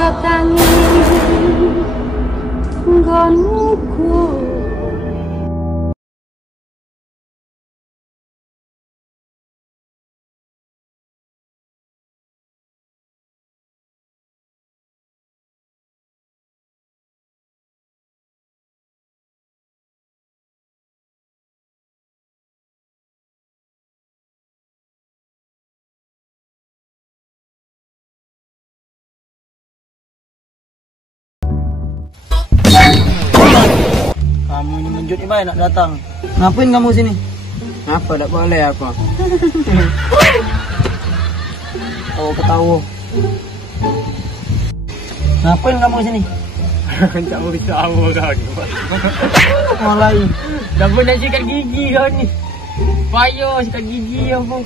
aja tangi nggonku. Kamu ini menjut ni baik nak datang. Ngapain kamu sini? Ngapa tak boleh aku? Ketawa. Ngapain kamu sini? Tak mau ketawa kau ni. Mulai. Dah pun nak sikat gigi kau ni. Payah sikat gigi aku.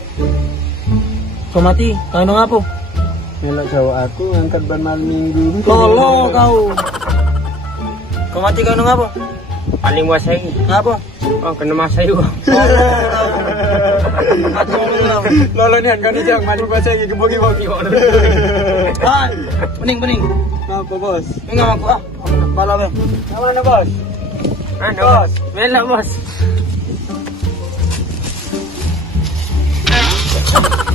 Kau mati, kau nang apa? Melak jawab aku angkat ban malam minggu. Tolong kau. Kau mati kau nang apa? Paling buat saya. Ngapa? Oh, kena masa you. Lolo ni kan ni jangan mati buat saya kebogi-bogi. Hai, pening. Apa bos? Enggak aku ah. Kepala bang. Mana bos? Mana bos? Melak bos.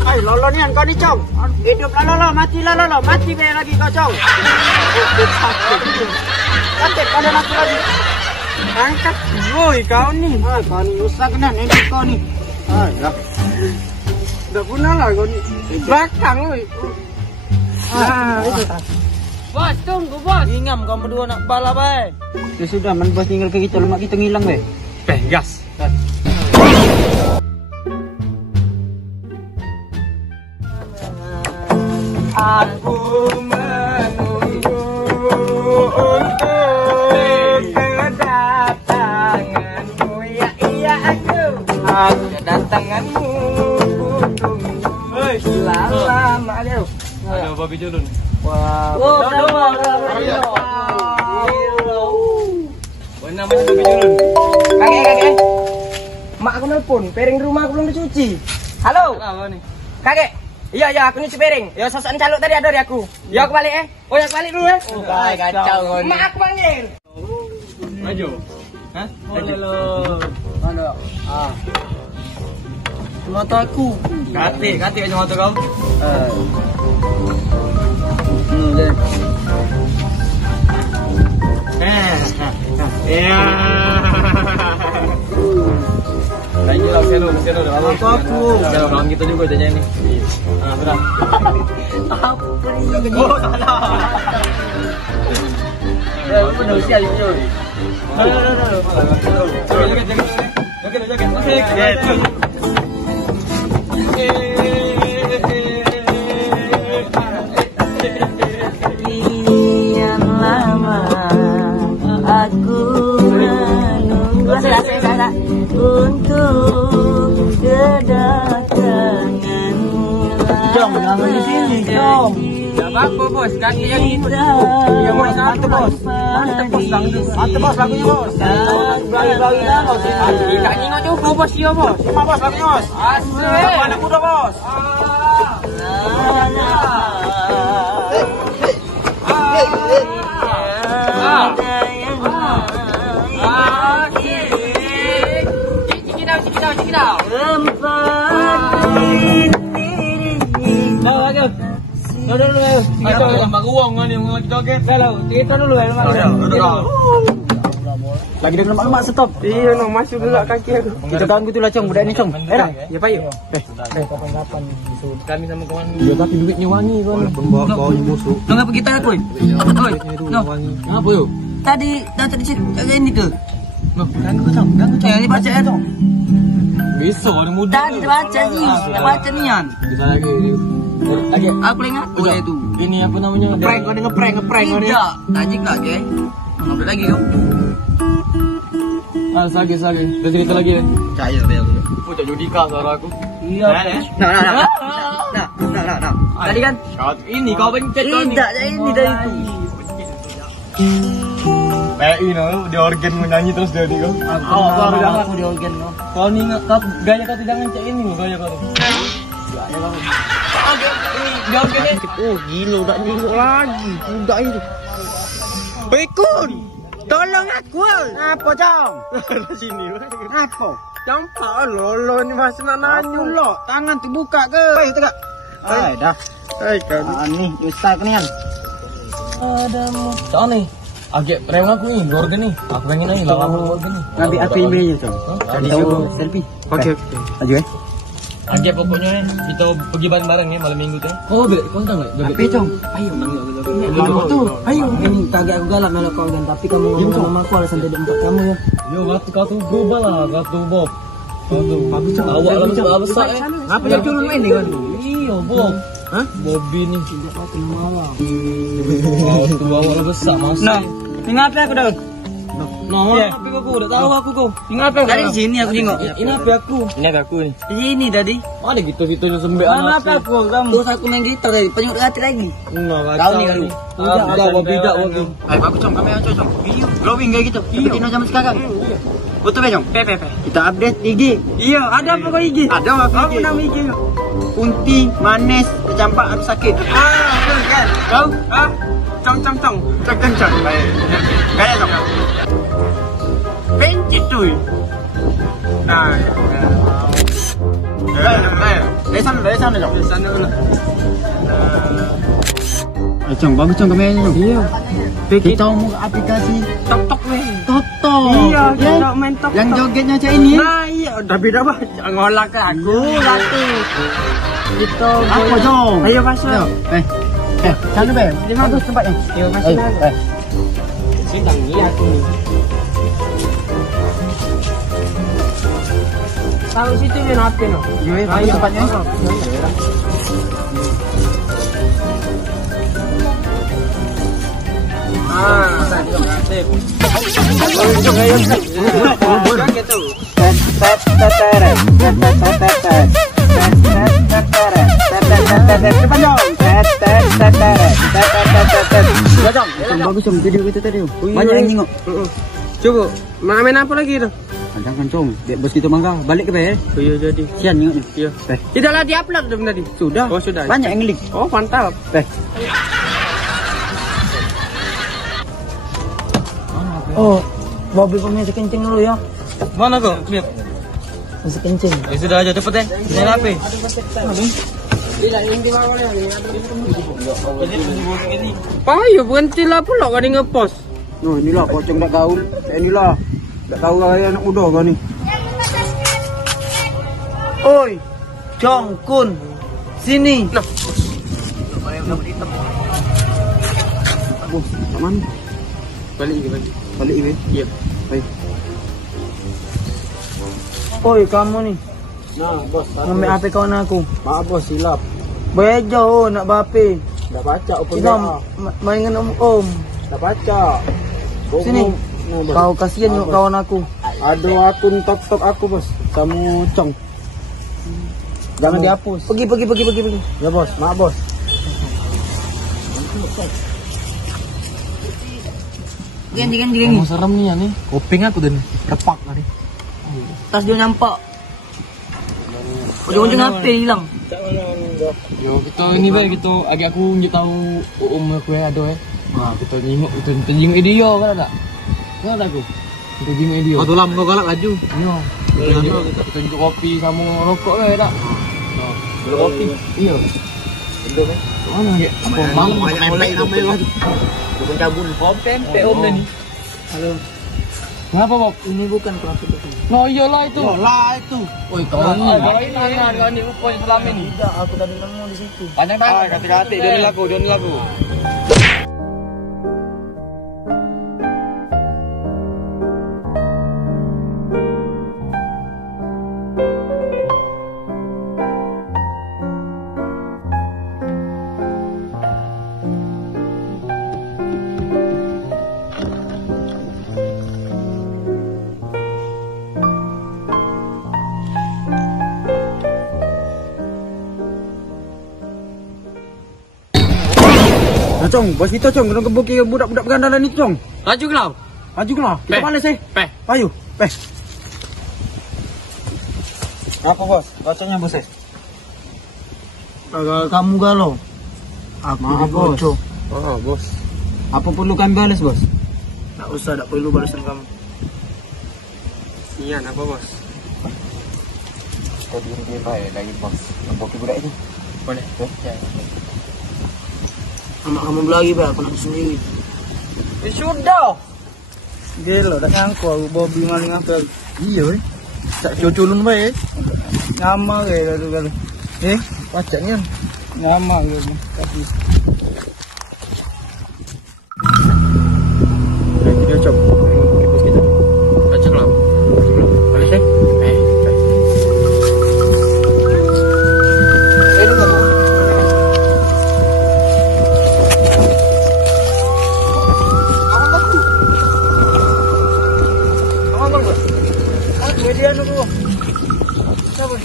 Hai, lolo ni kau ni cong. Hidup lah lolo, mati lah lolo, mati be lagi kau cong. Kakek pada aku lagi. Angkat boy kau ni. Ah, kau ni rusak kan ini kau ni. Ah, ya. Dah punah lah kau ni. Belakang oi. Itu. Bos, tunggu bos. Ingam kamu berdua nak bala bay. Ya sudah, man bos tinggal ke kita, lemak kita ngilang be. Gas. Aku menunggu untuk kedatanganmu, ya iya aku kedatanganmu selama aduh. Ada babi julun. Wah, Namanya babi julun. kakek. Mak aku nelpon, piring rumah aku belum dicuci. Halo, Apa nih? kakek. Iya, aku nyuci piring. Ya, sosokan caluk tadi ada dari aku. Ya, aku balik Oh, ya, aku balik dulu ya. Kacau kau ni. Mak aku panggil. Maju. Hah? Halo. Mana? Ah. Mata aku. Kati aja mata kau. Deh. Ya. Lagi lah selo dah bagus. Aku. Kalau kawan kita juga jadinya ini. Benar. Apa ni? Oh, salah. Apa dah usia itu? Sekian lama aku menunggu untuk kedatanganmu. Jom, jangan di sini, Jom. Tak apa bos, kaki yang itu. Ya bos, mantap bos. Mantap bos lagunya bos. Belagi-belagi dah bos. Tak ingat juga bos ya bos. Cuma bos lagunya bos. Asik. Anak muda bos. Cik dah. Dah lagi. Dah dulu ayo. Ayo tambah uang kan yang lagi joget. Kalau kita dulu ya. Lagi dengan mak stop. Iya no masuk dulu kaki aku. Kita tahan gitu lah cong, budak ni cong. Ya pak yuk. Kapan-kapan Kami sama kawan. ya tapi duitnya wangi kan. Baunya busuk. Lo ngapa kita aku? Oi. No. Apa yuk? Tadi datang di sini ini ke. Loh, ganggu cong. Ini baca ya cong. Bisa orang muda. Tadi baca ni, baca nian. Bisa lagi. Aku ingat itu. Ini apa namanya? Ngeprank kau ngeprank kau ni. Tidak, tadi tak ke. Ngambil lagi kau. Sage. Dah cerita lagi. Caya be aku. Oh, tak Judika suara aku. Iya. Nah. Tadi kan? Ini kau pencet kau ni. Tidak, ini dari itu. Ini di organ menyanyi terus dari kau. Kau jangan aku di organ kau. Kau ni kau gaya kau jangan cek ini gaya kau. Gaya kau. joget ni. Oh gila tak nengok lagi budak itu. Pekun. Tolong aku. Apa jam? Sini. Apa? Campak lolo ni masih nak nanya lo. Tangan terbuka ke? Baik tegak. Hai dah. Hai kan. Ni ustaz ni kan. Adamu. Tak ni. Agak rewang aku ni, Gordon ni. Aku pengen ni lawan Gordon ni. Nabi aku email je tu. Jadi selfie. Okey. Laju Agak pokoknya ni kita pergi bareng-bareng ya malam minggu tu. Oh, kau tahu tak? Tapi Cong, ayo. Tu, ayo. Ini kagak aku galak melok kau dan tapi kamu nama aku alasan tidak empat kamu ya. Yo, kau tu global lah, kau tu Bob. Kau tu bagus Cong. Awak lah besar eh. Apa yang dulu main ni kan? Iyo, Bob. Hah? Bobby ni. Tidak aku malam. Kau tu awak lah besar masa. Nah, ingat aku dah. No, apa aku dah tahu aku kau. Ingat apa? Dari sini aku tengok. Ini apa aku? Ini apa aku ni? Di sini tadi. Ada gitu-gitu sembek Mana apa aku kamu? Terus aku main gitar tadi, penyuk hati lagi. Kau ni kau. Tidak berbeda lagi. Ayo bagus Cong, kami aja Cong. Video glowing kayak gitu. Tino zaman sekarang. Betul be Cong? Pepe. Kita update IG. Iya, ada apa kau IG? Ada apa nama IG? Kunti, manis, kecampak harus sakit. Betul kan? Kau? Cong. Cong. Kayak Cong. Pencet tu. Nah. Dari sana Cong. Dari sana mana? Cong, bagus Cong kami Cong. Iya. Kita mau aplikasi Tok weh. Tok. Iya, kita main Tok. Yang jogetnya macam ini. Nah, iya, udah beda bah. Ngolak ke aku, satu. Kita apa Cong? Ayo masuk. Sana be. Di mana tempatnya? Ayo masuk. Sintang ni aku ni. Tahu situ dia apa no? Yo, ayo tempatnya. Bagus Cong video kita tadi. Banyak yang tengok. Coba, main apa lagi tu? Jangan Cong, bos kita mangga balik ke be. Oh iya jadi. Sian tengok ni. Iya. Tidaklah di-upload tadi. Sudah. Oh sudah. Banyak yang link. Oh mantap. Oh, mobil kau masih kencing dulu ya. Mana kau? Lihat. Masih kencing. Ya sudah aja cepet eh. Ini apa? Payo berhentilah pula kau ni ngepost. No, inilah pocong tak gaul. Inilah. Tak tahu gaya anak muda kau ni. Oi, Cong Kun, sini. Bos, tak mana? Balik ke? Balik ke? Iya. Baik. Oi, kamu nih. Nah, bos. Ngambil HP kawan aku. Maaf bos, silap. Bejo nak bape. Tak baca apa Kita main dengan om. Tak baca. Sini. Nah, bos. Kau kasihan yuk kawan aku. Ada akun tok aku bos. Kamu Cong. Jangan dihapus. Pergi. Ya bos, maaf bos. Gini. Serem ni yang ni. Kuping aku dan repak tadi. Tas dia nampak. Ujung-ujung HP hilang. Yo kita ini baik kita agak aku njuk tahu aku ada kita jenguk dia kan ada. Kan ada aku. Kita jenguk dia. Kau tulam kau galak laju. Yo. Kita jenguk kopi sama rokok tak? Kopi. Iya. Mana dia? Apa malam pempek namanya lu. Bukan cabul. Pempek om ni. Halo. Kenapa, Bob? Ini bukan profit aku. No, iyalah itu. Lah itu. Oi, kau ni tangan kau ni rupanya selama ni. Tidak, aku tadi nemu di situ. Panjang tangan. Kati-kati dia ni laku. Cong, bos kita Cong, kena kebuki budak-budak berandalan ni Cong. Laju kau. Maju kelah. Kita balas Peh. Ayo, peh. Apa bos? Bacanya bos Agak kamu galau. Maaf bos. Oh bos. Apa perlu kami balas bos? Tak usah, tak perlu balasan kamu. Sian apa bos? Kita diem baik lagi bos. Nampak budak itu. Boleh. Ya. Amak kamu lagi bah, aku nak sendiri. Sudah. Gila, dah ngangku aku Bobby maling apa? Iya weh. Tak cocolun baik. Ngama ke lalu. Pacaknya. Ngama ke tapi. Kita coba. Bos kita. Acak lah. Boleh sih? Median aku. Siapa?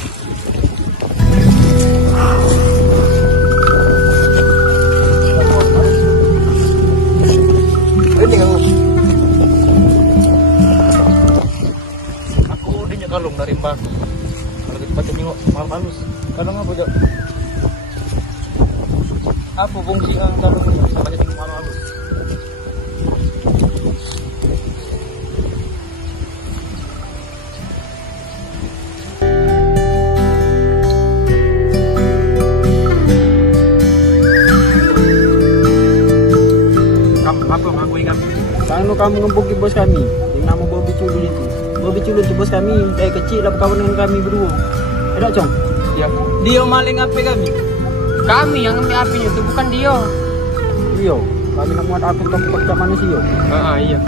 Ini kamu. Aku udah kalung dari Mbak. Kalau kita baca tengok malam halus. Kalung apa, Jok? Apa fungsi kalung ini? Baca tengok malam halus. Apa ngakui kami? Kalau kamu ngembuki bos kami yang nama Bobby Culun itu. Bobby Culun itu bos kami dari kecil lah berkawan dengan kami berdua. Ada Cong? Ya. Dia maling HP kami. Kami yang ngambil apinya itu bukan dia. Iya. Kami nak muat akun TikTok kat manusia. Iya.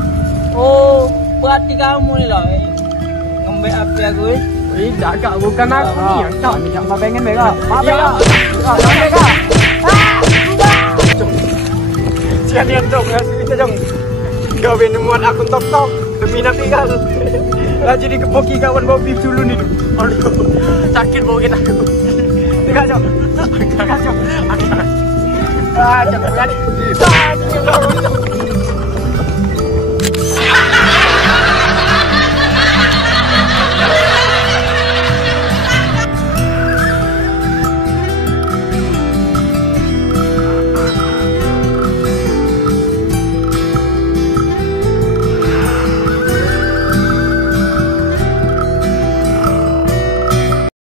Oh, berarti kamu ni lah. Ngambil HP aku Tidak kak, bukan aku ni. Kami tak pengen mereka. Mereka. Sian yang Cong, kasih kita Cong. Kau bini muat akun TikTok demi nak tinggal. Lah jadi kepoki kawan Bobby Culun itu. Aduh, sakit bau kita. Tengok Cong. Tengok Cong. Cong berani.